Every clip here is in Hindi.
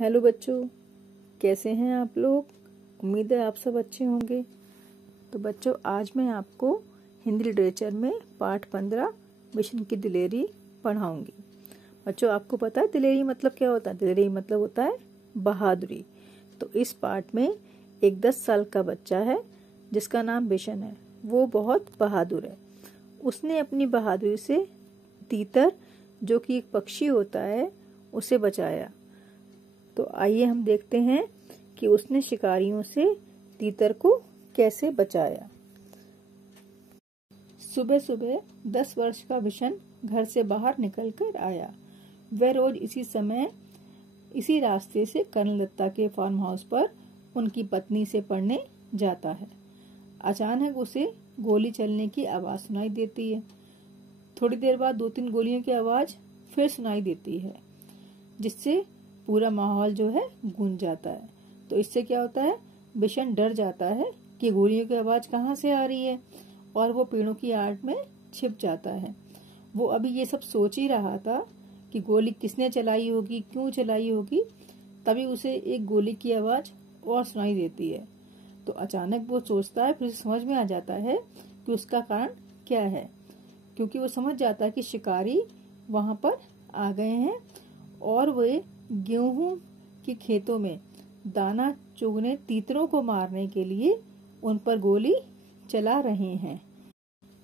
हेलो बच्चों, कैसे हैं आप लोग। उम्मीद है आप सब अच्छे होंगे। तो बच्चों, आज मैं आपको हिंदी लिटरेचर में पाठ 15 मिशन की दिलेरी पढ़ाऊंगी। बच्चों, आपको पता है दिलेरी मतलब क्या होता है? दिलेरी मतलब होता है बहादुरी। तो इस पाठ में एक 10 साल का बच्चा है जिसका नाम बिशन है। वो बहुत बहादुर है। उसने अपनी बहादुरी से तीतर, जो कि एक पक्षी होता है, उसे बचाया। तो आइए हम देखते हैं कि उसने शिकारियों से तीतर को कैसे बचाया। सुबह सुबह 10 वर्ष का बिशन घर से बाहर निकलकर आया। वह रोज इसी समय इसी रास्ते से कर्नल दत्ता के फार्म हाउस पर उनकी पत्नी से पढ़ने जाता है। अचानक उसे गोली चलने की आवाज सुनाई देती है। थोड़ी देर बाद 2-3 गोलियों की आवाज फिर सुनाई देती है, जिससे पूरा माहौल जो है गूंज जाता है। तो इससे क्या होता है, बिशन डर जाता है कि गोलियों की आवाज कहाँ से आ रही है, और वो पेड़ों की आड़ में छिप जाता है। वो अभी ये सब सोच ही रहा था कि गोली किसने चलाई होगी, क्यों चलाई होगी, तभी उसे एक गोली की आवाज और सुनाई देती है। तो अचानक वो सोचता है, फिर उसे समझ में आ जाता है कि उसका कारण क्या है, क्योंकि वो समझ जाता है कि शिकारी वहां पर आ गए हैं और वे गेहूं के खेतों में दाना चुगने तीतरों को मारने के लिए उन पर गोली चला रहे हैं।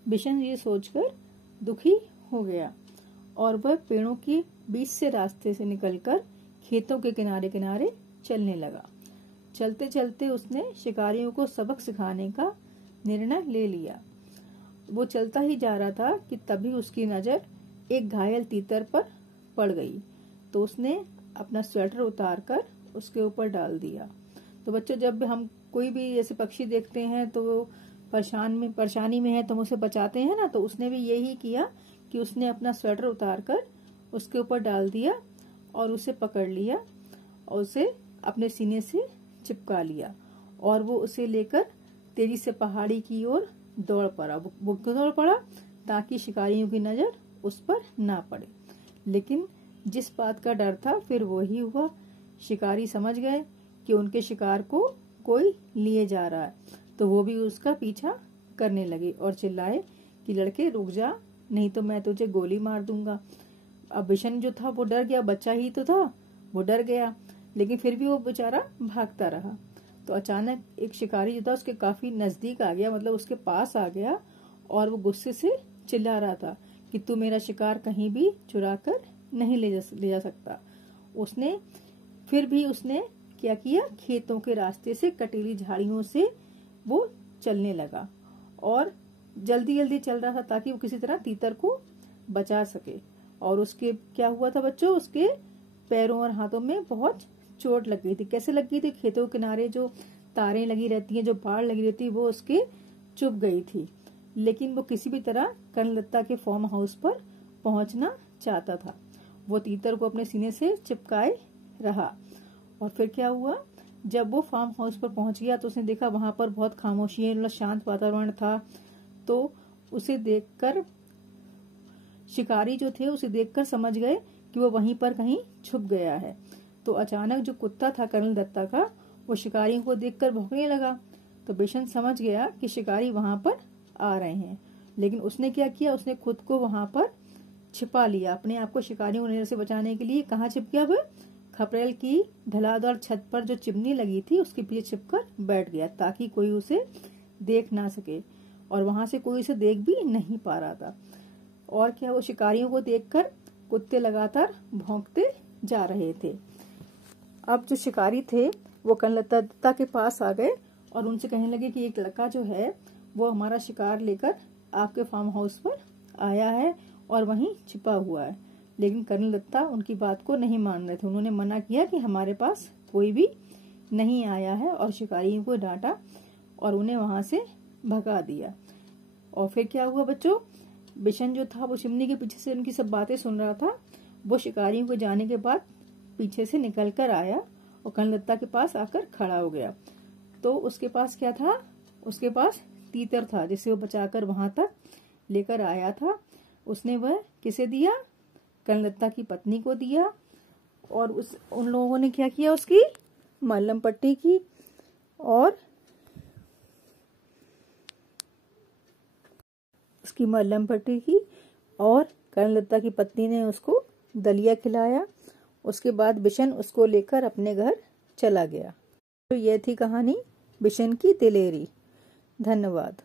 बिशन ये सोचकर दुखी हो गया और वह पेड़ों के बीच से रास्ते से निकलकर खेतों के किनारे किनारे चलने लगा। चलते चलते उसने शिकारियों को सबक सिखाने का निर्णय ले लिया। वो चलता ही जा रहा था कि तभी उसकी नजर एक घायल तीतर पर पड़ गई। तो उसने अपना स्वेटर उतारकर उसके ऊपर डाल दिया। तो बच्चों, जब हम कोई भी ऐसे पक्षी देखते हैं तो वो परेशानी में है तो हम उसे बचाते हैं ना, तो उसने भी यही किया कि उसने अपना स्वेटर उतारकर उसके ऊपर डाल दिया और उसे पकड़ लिया और उसे अपने सीने से चिपका लिया, और वो उसे लेकर तेजी से पहाड़ी की ओर दौड़ पड़ा। वो दौड़ पड़ा ताकि शिकारियों की नजर उस पर ना पड़े। लेकिन जिस बात का डर था फिर वो ही हुआ। शिकारी समझ गए कि उनके शिकार को कोई लिए जा रहा है, तो वो भी उसका पीछा करने लगे और चिल्लाए कि लड़के रुक जा, नहीं तो मैं तुझे गोली मार दूंगा। अब बिशन जो था वो डर गया, बच्चा ही तो था, वो डर गया, लेकिन फिर भी वो बेचारा भागता रहा। तो अचानक एक शिकारी जो था उसके काफी नजदीक आ गया, मतलब उसके पास आ गया, और वो गुस्से से चिल्ला रहा था कि तू मेरा शिकार कहीं भी चुरा कर नहीं ले जा सकता। उसने क्या किया, खेतों के रास्ते से कटीली झाड़ियों से वो चलने लगा और जल्दी जल्दी चल रहा था ताकि वो किसी तरह तीतर को बचा सके। और उसके क्या हुआ था बच्चों, उसके पैरों और हाथों में बहुत चोट लग गई थी। कैसे लग गई थी? खेतों के किनारे जो तारें लगी रहती हैं, जो बाड़ लगी रहती है, वो उसके चुभ गई थी। लेकिन वो किसी भी तरह कर्नल दत्ता के फार्म हाउस पर पहुंचना चाहता था। वो तीतर को अपने सीने से चिपकाए रहा। और फिर क्या हुआ, जब वो फार्म हाउस पर पहुंच गया तो उसने देखा वहां पर बहुत खामोशी है, मतलब शांत वातावरण था। तो उसे देखकर शिकारी जो थे उसे देखकर समझ गए कि वो वहीं पर कहीं छुप गया है। तो अचानक जो कुत्ता था कर्नल दत्ता का, वो शिकारियों को देखकर भौंकने लगा। तो बिशन समझ गया कि शिकारी वहां पर आ रहे हैं, लेकिन उसने क्या किया, उसने खुद को वहां पर छिपा लिया, अपने आप को शिकारियों की नजर से बचाने के लिए। कहाँ छिप गया वह? खपरेल की ढलादार छत पर जो चिमनी लगी थी उसके पीछे छिपकर बैठ गया ताकि कोई उसे देख ना सके, और वहां से कोई उसे देख भी नहीं पा रहा था। और क्या, वो शिकारियों को देखकर कुत्ते लगातार भौंकते जा रहे थे। अब जो शिकारी थे वो कर्नल दत्ता के पास आ गए और उनसे कहने लगे कि एक लड़का जो है वो हमारा शिकार लेकर आपके फार्म हाउस पर आया है और वहीं छिपा हुआ है। लेकिन कर्नल दत्ता उनकी बात को नहीं मान रहे थे। उन्होंने मना किया कि हमारे पास कोई भी नहीं आया है, और शिकारियों को डांटा और उन्हें वहां से भगा दिया। और फिर क्या हुआ बच्चों, बिशन जो था वो चिमनी के पीछे से उनकी सब बातें सुन रहा था। वो शिकारियों को जाने के बाद पीछे से निकल कर आया और कर्नल दत्ता के पास आकर खड़ा हो गया। तो उसके पास क्या था, उसके पास तीतर था जिसे वो बचाकर वहां तक लेकर आया था। उसने वह किसे दिया? कर्नल दत्ता की पत्नी को दिया, और उन लोगों ने क्या किया, उसकी मलहम पट्टी की और कर्णलता की पत्नी ने उसको दलिया खिलाया। उसके बाद बिशन उसको लेकर अपने घर चला गया। तो यह थी कहानी बिशन की दिलेरी। धन्यवाद।